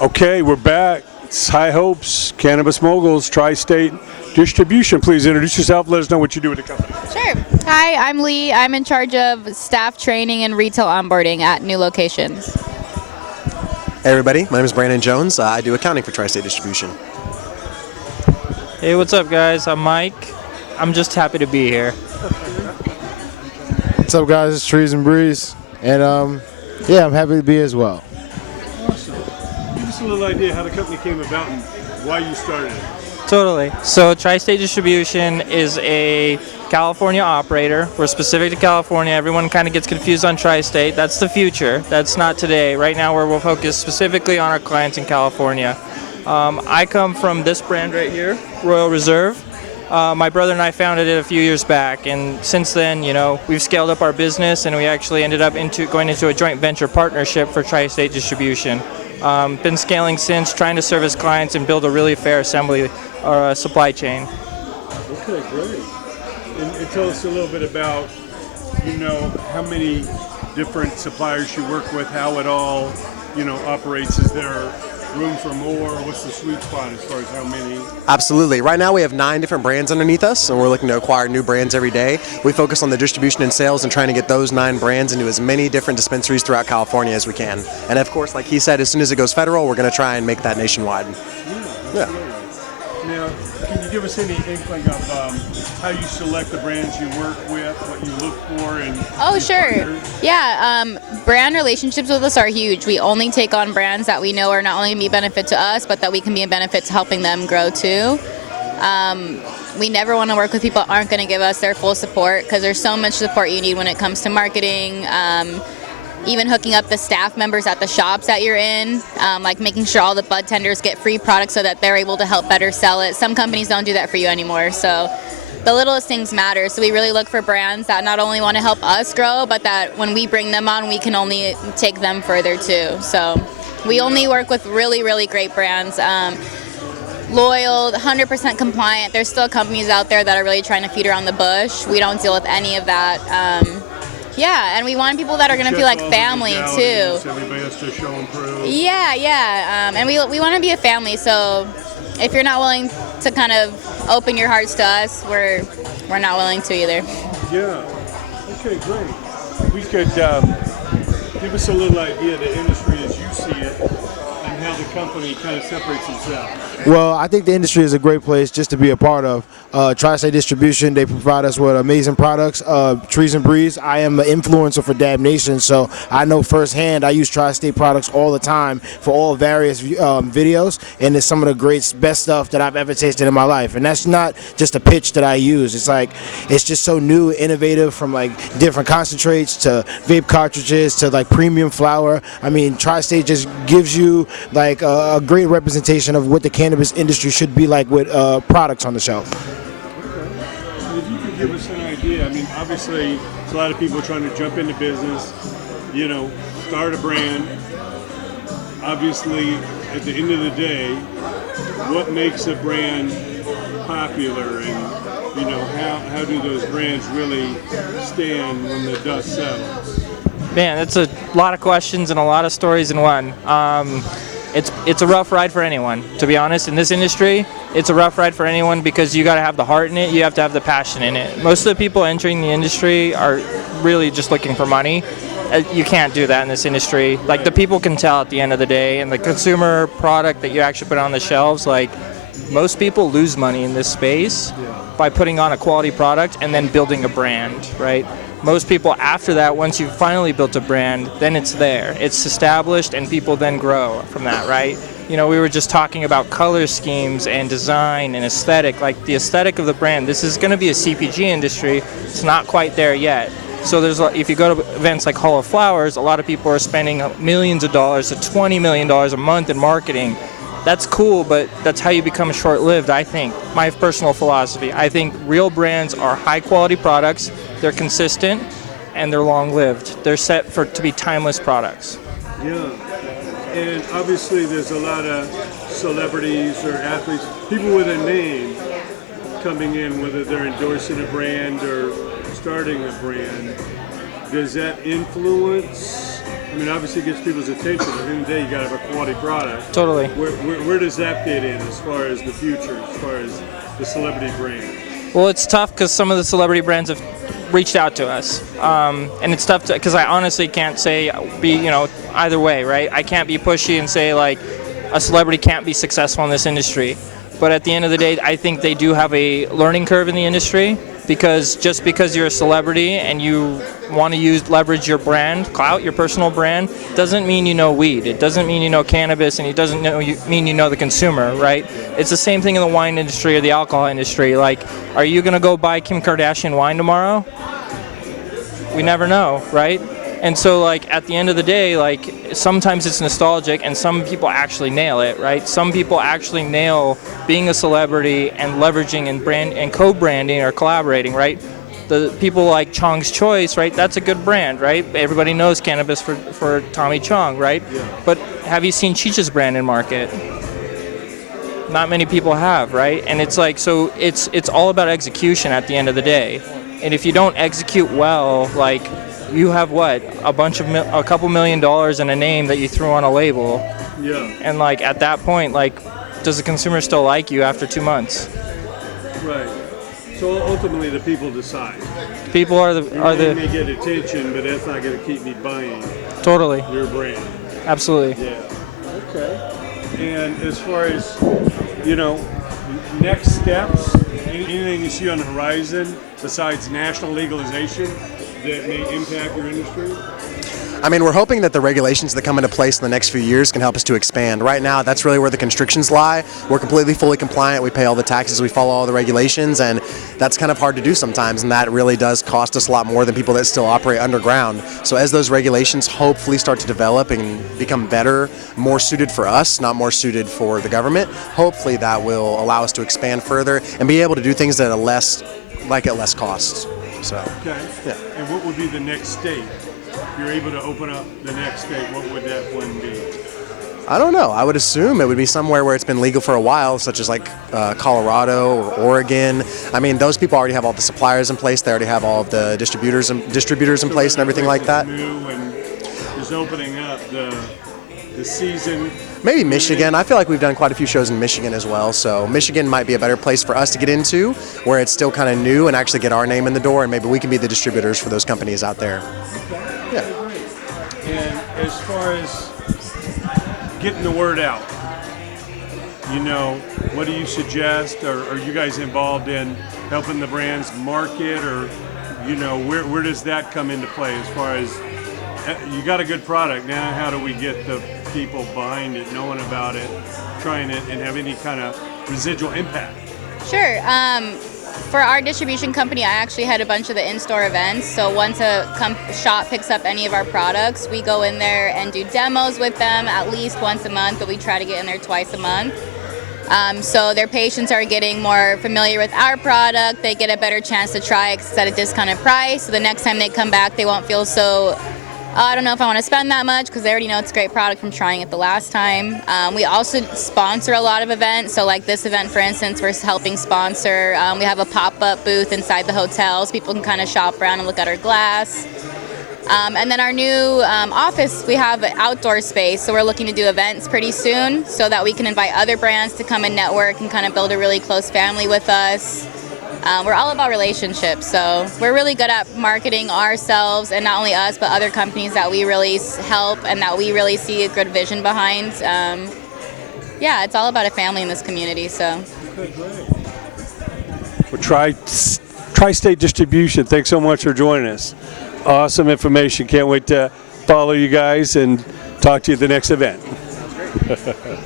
Okay, we're back. It's High Hopes, Cannabis Moguls, TriState Distribution. Please introduce yourself. Let us know what you do with the company. Sure. Hi, I'm Lee. I'm in charge of staff training and retail onboarding at new locations. Hey everybody, my name is Brandon Jones. I do accounting for TriState Distribution. Hey, what's up guys? I'm Mike. I'm just happy to be here. What's up guys, it's Trees and Breeze, and yeah, I'm happy to be here as well. Awesome. Give us a little idea how the company came about and why you started it. Totally. So TriState Distribution is a California operator. We're specific to California. Everyone kind of gets confused on TriState. That's the future. That's not today. Right now we're focused specifically on our clients in California. I come from this brand right here, Royal Reserve. My brother and I founded it a few years back, and since then, you know, we've scaled up our business, and we actually ended up going into a joint venture partnership for TriState Distribution. Been scaling since, trying to service clients and build a really fair assembly or supply chain. Okay, great. And tell us a little bit about, you know, how many different suppliers you work with, how it all, you know, operates. Is there room for more? What's the sweet spot as far as how many? Absolutely. Right now we have 9 different brands underneath us, and we're looking to acquire new brands every day. We focus on the distribution and sales and trying to get those 9 brands into as many different dispensaries throughout California as we can. And of course, like he said, as soon as it goes federal, we're going to try and make that nationwide. Yeah. Now, can you give us any inkling of how you select the brands you work with, what you look for, and Oh, sure. Yeah, brand relationships with us are huge. We only take on brands that we know are not only going to be a benefit to us, but that we can be a benefit to helping them grow too. We never want to work with people that aren't going to give us their full support, because there's so much support you need when it comes to marketing, even hooking up the staff members at the shops that you're in, like making sure all the bud tenders get free products so that they're able to help better sell it. Some companies don't do that for you anymore, so the littlest things matter. So we really look for brands that not only want to help us grow, but that when we bring them on, we can only take them further too. So we only work with really, really great brands. Loyal, 100% compliant. There's still companies out there that are really trying to feed around the bush. We don't deal with any of that. Yeah, and we want people that are going to feel like family too. Everybody has to show and prove. Yeah. And we want to be a family, so if you're not willing to kind of open your hearts to us, we're not willing to either. Yeah. Okay, great. We could give us a little idea of the industry as you see it and how the company kind of separates itself. Well, I think the industry is a great place just to be a part of. TriState Distribution, they provide us with amazing products. Trees and Breeze, I am an influencer for Dab Nation, so I know firsthand. I use TriState products all the time for all various videos, and it's some of the best stuff that I've ever tasted in my life. And that's not just a pitch that I use. It's just so new, innovative, from like different concentrates to vape cartridges to like premium flower. I mean, TriState just gives you like a great representation of what the cannabis industry should be like with products on the shelf. Okay. If you could give us an idea, I mean, obviously, there's a lot of people trying to jump into business, you know, start a brand. Obviously, at the end of the day, what makes a brand popular, and, you know, how do those brands really stand when the dust settles? Man, that's a lot of questions and a lot of stories in one. It's a rough ride for anyone, to be honest. In this industry, it's a rough ride for anyone because you got to have the heart in it, you have to have the passion in it. Most of the people entering the industry are really just looking for money. You can't do that in this industry. Like, the people can tell at the end of the day, and the consumer product that you actually put on the shelves, like, most people lose money in this space by putting on a quality product and then building a brand, right? Most people after that, once you've finally built a brand, then it's there. It's established and people then grow from that, right? You know, we were just talking about color schemes and design and aesthetic, like the aesthetic of the brand. This is going to be a CPG industry. It's not quite there yet. So if you go to events like Hall of Flowers, a lot of people are spending millions of dollars to $20 million a month in marketing. That's cool, but that's how you become short-lived, I think. My personal philosophy. I think real brands are high-quality products, they're consistent, and they're long-lived. They're set to be timeless products. Yeah, and obviously there's a lot of celebrities or athletes, people with a name coming in, whether they're endorsing a brand or starting a brand. Does that influence I mean, obviously it gets people's attention. At the end of the day, you got to have a quality product. Totally. Where does that fit in as far as the future, as far as the celebrity brand? Well, it's tough because some of the celebrity brands have reached out to us, and it's tough because I honestly can't say either way, right? I can't be pushy and say like a celebrity can't be successful in this industry, but at the end of the day, I think they do have a learning curve in the industry, because just because you're a celebrity and you want to leverage your brand, clout, your personal brand, doesn't mean you know weed. It doesn't mean you know cannabis, and it doesn't mean you know the consumer, right? It's the same thing in the wine industry or the alcohol industry. Like, are you gonna go buy Kim Kardashian wine tomorrow? We never know, right? And so, like, at the end of the day, like, sometimes it's nostalgic, and some people actually nail it, right? Some people actually nail being a celebrity and leveraging and brand and co-branding or collaborating, right? The people like Chong's Choice, right? That's a good brand, right? Everybody knows cannabis for Tommy Chong, right? Yeah. But have you seen Cheech's brand in market? Not many people have, right? And it's like, so it's all about execution at the end of the day. And if you don't execute well, like, you have what, a couple $1 million in a name that you threw on a label. Yeah. And like at that point, like, does the consumer still like you after 2 months? Right. So ultimately, the people decide. People are They may get attention, but that's not going to keep me buying totally. your brand. Absolutely. Yeah. Okay. And as far as, next steps, anything you see on the horizon besides national legalization that may impact your industry? I mean, we're hoping that the regulations that come into place in the next few years can help us to expand. Right now, that's really where the constrictions lie. We're completely fully compliant. We pay all the taxes. We follow all the regulations, and that's kind of hard to do sometimes, and that really does cost us a lot more than people that still operate underground. So as those regulations hopefully start to develop and become better, more suited for us, not more suited for the government, hopefully that will allow us to expand further and be able to do things at less cost. So, Okay. yeah. And what would be the next state? If you're able to open up the next state, what would that one be? I don't know. I would assume it would be somewhere where it's been legal for a while, such as like Colorado or Oregon. I mean, those people already have all the suppliers in place. They already have all of the distributors in place and everything like that. New and is opening up the season. Maybe Michigan. I feel like we've done quite a few shows in Michigan as well. So Michigan might be a better place for us to get into, where it's still kind of new and actually get our name in the door, and maybe we can be the distributors for those companies out there. Yeah. And as far as getting the word out, what do you suggest? Are you guys involved in helping the brands market, or, where does that come into play as far as you got a good product, now how do we get the people behind it, knowing about it, trying it, and have any kind of residual impact? Sure. For our distribution company, I actually had a bunch of the in-store events. So once a shop picks up any of our products, we go in there and do demos with them at least once a month, but we try to get in there twice a month. So their patients are getting more familiar with our product. They get a better chance to try it 'cause it's at a discounted price. So the next time they come back, they won't feel so, I don't know if I want to spend that much, because they already know it's a great product from trying it the last time. We also sponsor a lot of events. So like this event, for instance, we're helping sponsor. We have a pop-up booth inside the hotel so people can kind of shop around and look at our glass. And then our new office, we have an outdoor space. So we're looking to do events pretty soon so that we can invite other brands to come and network and kind of build a really close family with us. We're all about relationships, so we're really good at marketing ourselves, and not only us, but other companies that we really help and that we really see a good vision behind. Yeah, it's all about a family in this community. So. Okay, great. Well, TriState Distribution, thanks so much for joining us. Awesome information. Can't wait to follow you guys and talk to you at the next event. Sounds great.